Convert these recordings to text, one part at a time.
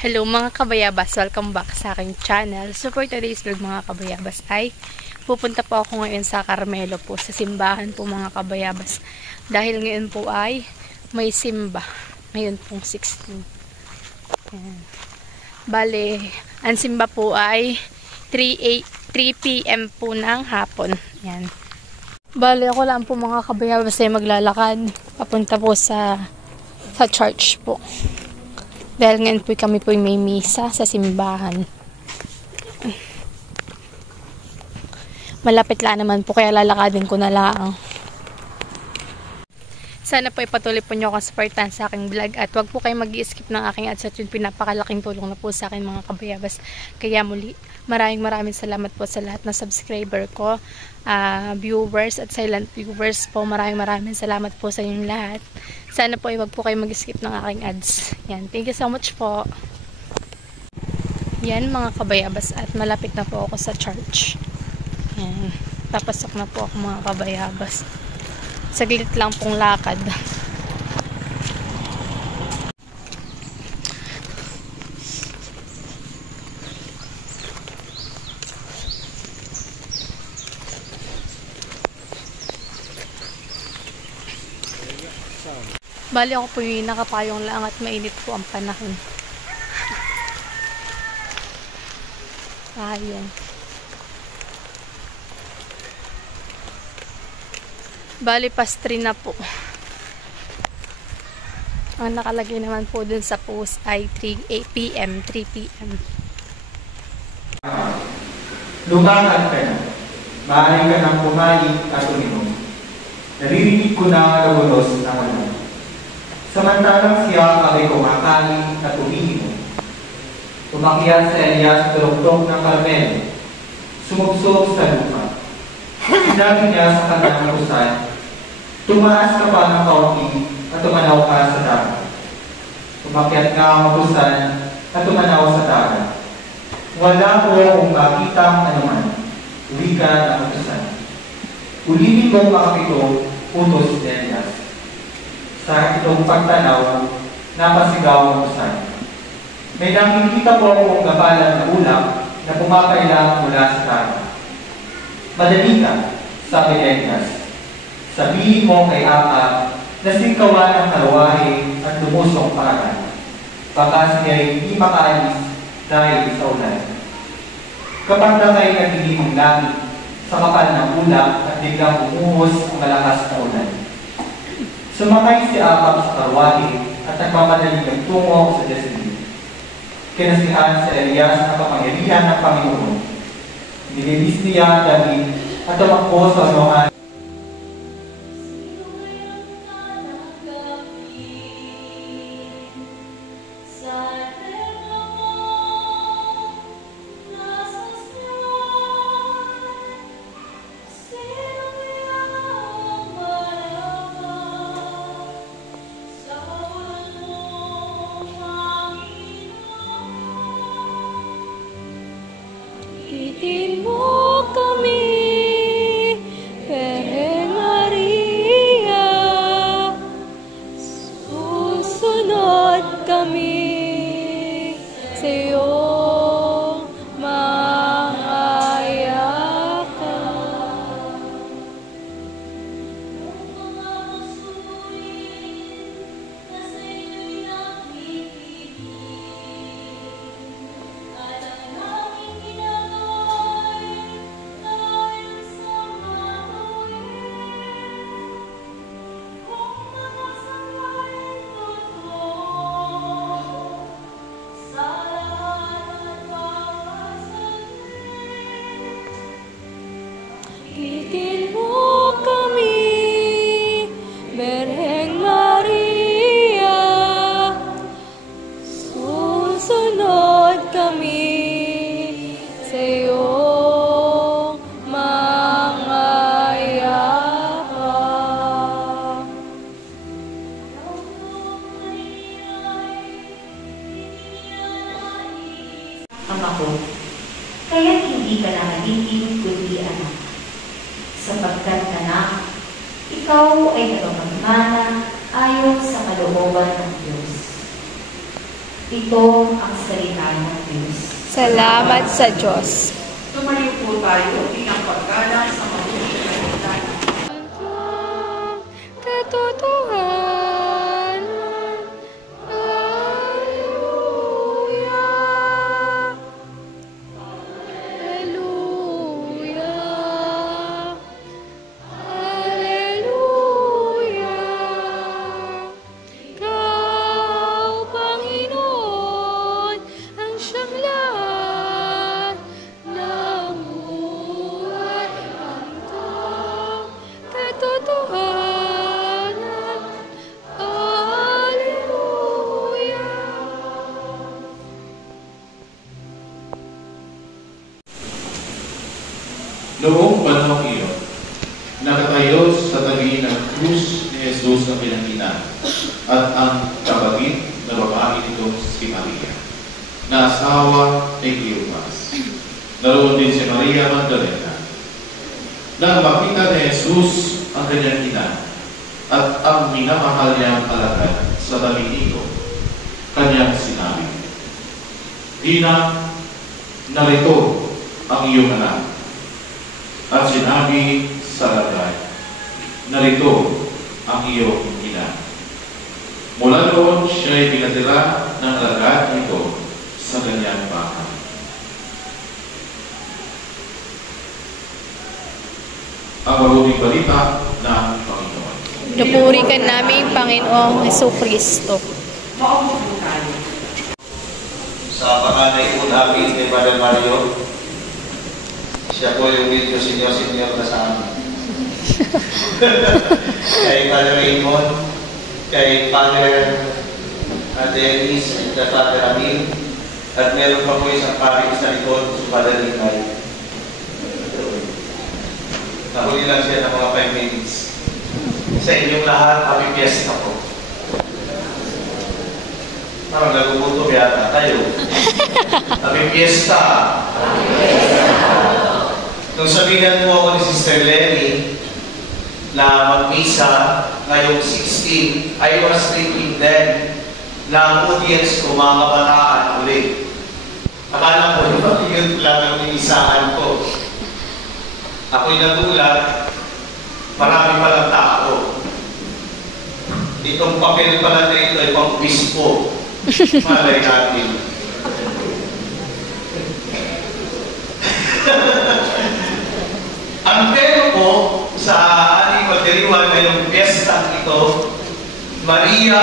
Hello mga kabayabas, welcome back sa aking channel. So for today's vlog mga kabayabas ay pupunta po ako ngayon sa Carmelo po, sa simbahan po mga kabayabas. Dahil ngayon po ay may simba. Ngayon pong 16. Ayan. Bale, ang simba po ay 3 p.m. po ng hapon. Ayan. Bale, ako lang po mga kabayabas ay maglalakad papunta po sa church po. Dahil ngayon po kami po may misa sa simbahan. Malapit lang naman po kaya lalakadin ko na lang. Sana po ipatuloy po nyo akong supportan sa aking vlog at wag po kayo mag-i-skip ng aking ads at yun pinapakalaking tulong na po sa akin mga kabayabas. Kaya muli, maraming salamat po sa lahat ng subscriber ko, viewers at silent viewers po. Maraming salamat po sa inyong lahat. Sana po ay wag po kayo mag-skip ng aking ads. Yan, thank you so much po. Yan mga kabayabas at malapit na po ako sa church. Yan, papasok na po ako mga kabayabas. Saglit lang pong lakad. Bali ako po yung nakapayong lang at mainit po ang panahon. Ayun. Bali, pastry na po. Ang nakalagay naman po dun sa post ay 3 p.m. Lumakan ka na. Maaari ka nang kumain at uminom. Naririnig ko na nagulos na wala. Samantalang siya ay kumakain at umiinom. Tumakyat sa Elias sa turok ng Carmelo. Sumubsob sa lupa. Sinabi niya sa kanyang usan, tumaas ka pa ng kaunti at tumanaw ka sa dagat. Tumakyat nga ang usan at tumanaw sa dagat. Wala ko kung makita ang anuman, wika ng usan. Ulitin kong makapito, utos ni Elias. Sa itong pagtanaw, napasigaw ang usan. May nakikita po akong gapalan na ulap na pumapailang mula sa dagat. Madali ka, sabi ni Elias. Sabihin mo kay Ahab na singkawan ang karwahe at lumusong paran. Baka siya hindi makaalis dahil sa ulan. Kapag na kayo nagiging ang langit sa kapal ng ulap at biglang umuhos ang malakas na ulan. Sumakay si Ahab sa karwahe at nagmamadali nagtungo sa Jezreel. Kinasihan si Elias ang kapangyarihan ng Panginoon. Nililis niya ang damit at tumakbo sa unuhan. Itin mo kami, Virgen Maria, susunod kami sa iyong mga yakap. Ang mga masurin na sa iyo'y nakikinig, at ang aming ginagawa'y ayon sa matuwid. Kung magasangain totoo sa lahat at bawat sandali. Itin mo kami, Virgen Maria, susunod kami sa iyong mga yakap. Ang ako, kaya't hindi ka na nagiging kundi anak. Sapagkat anak, ikaw ay nagpapagmana ayon sa kalooban ng Diyos. Ito ang salita ng Diyos. Salamat sa Diyos. Tumayo po tayo bilang paggalang sa mabuti na kailangan. Katotohanan. Hallelujah. Hallelujah. Hallelujah. Ikaw, Panginoon, ang siyang lahat ng buhay. Ang ito, katotohanan. Hallelujah. Noong panahong iyon, nakatayo sa tabi ng krus ni Jesus na pinangina at ang kapatid na babae nitong si Maria, na asawa ni Cleopas. Naroon din si Maria Magdalena. Nang makita ni Jesus ang kanyang ina at ang minamahal niyang alagad sa tabi nito, kanyang sinabi, "Ina, narito ang iyong anak." At sinabi sa alagad, "Narito ang iyong ina." Mula noon siya'y pinatira ng alagad nito sa kanyang bahay. Ang mabuting balita ng Panginoon. Pinupuri ka namin, Panginoong Jesucristo. Maupo po tayo. Sa panganay po namin kay Padre Mario, siya po yung medyo senior na sa amin. Kay Padre Raymond, kay Padre Dennis, at kay Padre Ramil, at meron pa po isang pari sa likod, si Padre Linay. Nahuli lang siya ng mga 5 minutes. Sa inyong lahat, happy fiesta po. Parang nagugutom yata tayo. Happy fiesta! Nung sabihan mo ako ni Sister Lenny na mag-misa ngayong 16, I was thinking then na ang audience ko mga kabataan ulit. Akala ko yun lang ang inisahan ko. Ako'y nagulat, marami palang tao. Itong papel pala na ito ay pang-bispo. Malay natin. Ang pero po sa ating pagdiriwang ngayong piyesta ito, Maria,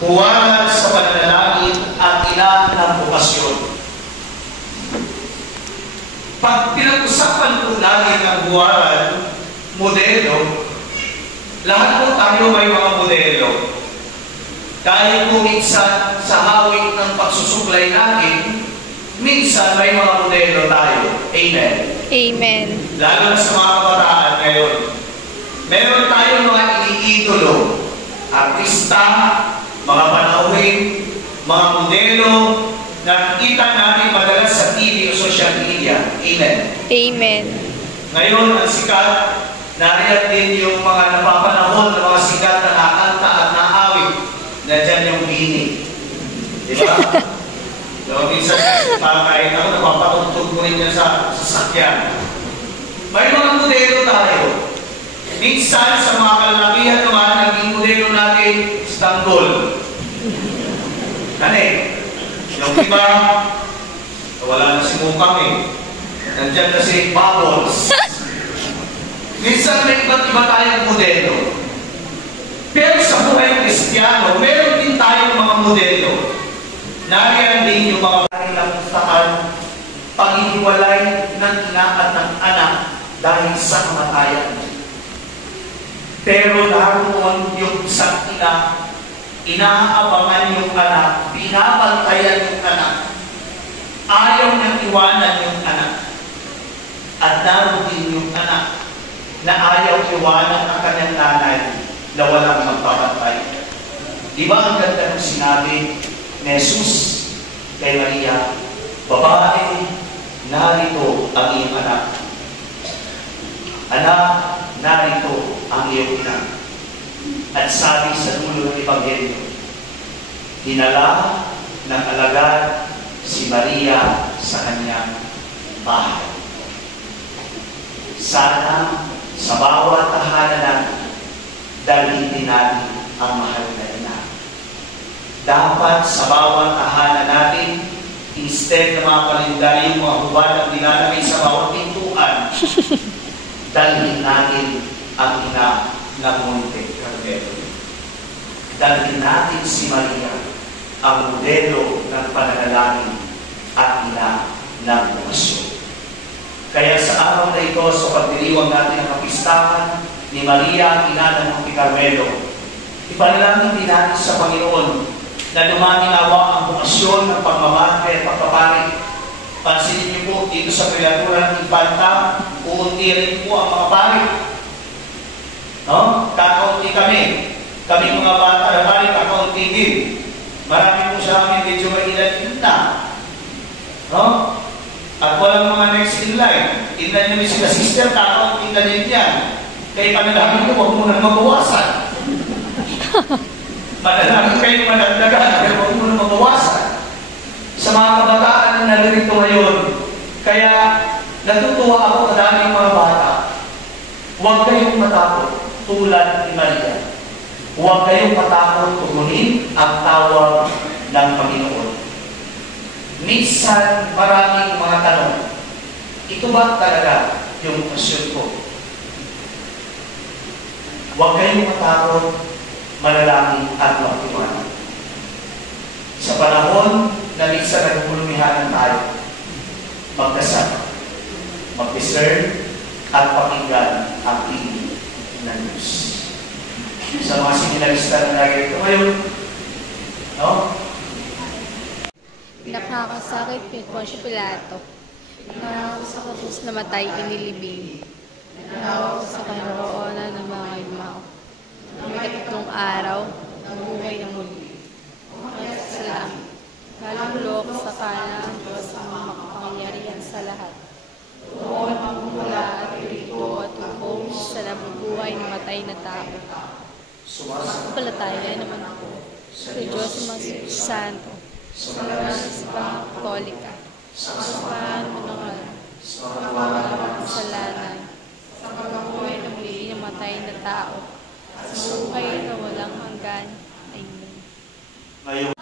huwaran sa pananalangin at ina ng bukasyon. Pag pinag-usapan po natin ang huwaran, modelo, lahat po tayo may mga modelo. Dahil po minsan sa hawig ng pagsusuklay natin, minsan may mga modelo tayo. Amen. Amen. Lalo na sa mga kabataan ngayon. Meron tayong mga iniidolo, artista, mga panauhin, mga modelo na kita natin madalas sa TV o social media. Amen. Amen. Ngayon, ang sikat, nariyan din yung mga napapanahon ng mga sikat na nakanta at naawit. Nandiyan yung bini. Di ba? So, minsan, parang kahit ako, napapatuntog mo rin yan sa sasakyan. May mga modelo tayo. Minsan, sa mga kalalakihan naman, naging modelo natin, Istanbul. Kani? Yung iba, wala na si Mukang eh. Nandiyan na si Bubbles. Minsan, may iba't iba tayong modelo. Pero sa buhay Kristiyano, meron din tayong mga modelo. Nariyan din yung mga kanilang pustahan, paghihiwalay ng ina at ng anak dahil sa kamatayan. Pero naroon yung isang ina, inaabangan yung anak, binabantayan yung anak, ayaw niyang iwanan yung anak. At naroon din yung anak na ayaw iwanan ang kanyang nanay na walang magpapatay. Di ba ang ganda ng sinabi ni Jesus kay Maria, "Babae, narito ang iyong anak. Anak, narito ang iyong ina." At sabi sa dulo ng Ebanghelyo, dinala ng alagad si Maria sa kanyang bahay. Sana sa bawat tahanan natin, dalhin din natin ang mahal na ina. Dapat sa bawat tahanan natin, instead na mga kalendaryong mga hubad ang dinalagay sa bawat pintuan, dalhin natin ang ina ng Monte Carmelo. Dalhin natin si Maria, ang modelo ng pananalangin at ina ng bukasyon. Kaya sa araw na ito, sa pagdiriwang natin ang kapistahan ni Maria, ina ng Monte Carmelo, ipanalangin din natin sa Panginoon na lumanginawa ang bukasyon ng pagmamahal at pagpapari. Pansinin niyo po, dito sa kreatura ng Infanta, uunti rin po ang mga pari. No? Kakaunti kami. Kami mga bata na pari, kakaunti din. Marami po sa amin, medyo mailan na. No? At walang mga next in line. Tingnan niyo sila sister, kakaunti na din yan. Kaya panalangin ko, huwag mo nang mabawasan. Panalangin kayo managdagan, pero huwag mo nang mabawasan. Sa mga kabataan na naririto ngayon, kaya natutuwa ako sa daming mga bata. Huwag kayong matakot tulad ni Maria. Huwag kayong matakot tugunin ang tawag ng Panginoon. Minsan, maraming mga tanong. Ito ba talaga yung pasyon ko? Huwag kayong matakot, manalangin at magtiwala. Sa panahon na minsan nagpulumihanan tayo, magdasal, mag-discern, at pakinggan ang tinig ng Diyos. Sa mga seminarista na narito ngayon, no? Nakakasakit kay Poncio Pilato na sa krus namatay inilibing. Nawag sa kaharoonan ng mga imao. May katatlong araw, nabuhay ng muli. At salamat. Kalulok sa kanan ang Diyos ang makapangyarihan sa lahat. Tuon ang mula at rito at hukom sa nabubuhay ng matay na tao. Palataya naman po sa Diyos ang mga Santo, sa mga Sibang Katolika, sa panununan, sa mga kasalanan, sa pagkabuhay ng muli ng matay na tao, sa buhay na walang hanggan. Amen. Ngayon,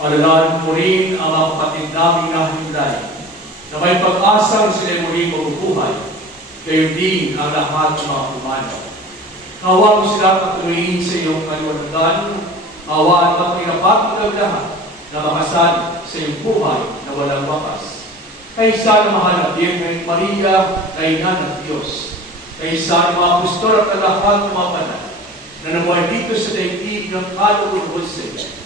Alalahanin mo rin ang mga kapatid naming nahinday na may pag-asang sila muling mabubuhay, gayon din ang lahat ng mga humano. Hawa mo sila patuloyin sa iyong kaliwanagan, hawa at pinapakagag lahat na makasal sa iyong buhay na walang wakas. Kaysa ng mahal na Birhen Maria na ina ng Diyos, kaysa ng mga apostol at lahat ng mga banal na namuhay dito sa daigdig ng kaluluwa sa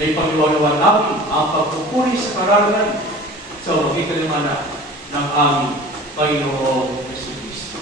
na ipagluwalawan namin ang pagpupuri sa kararangan sa makikalimanan ng aming Panginoong Jesucristo.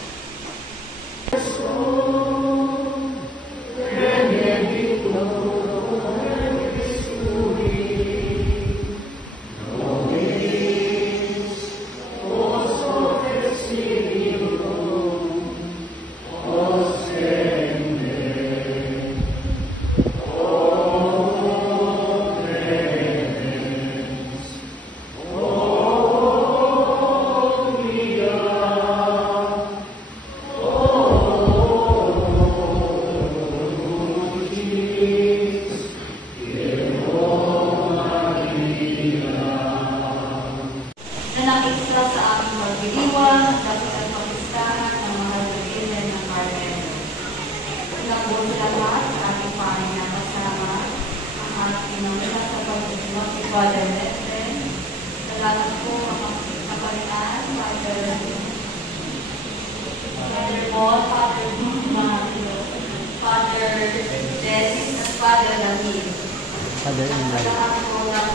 sa lahat po ng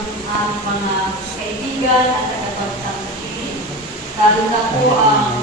mga kaibigan at taga-tagsang lalo na po ang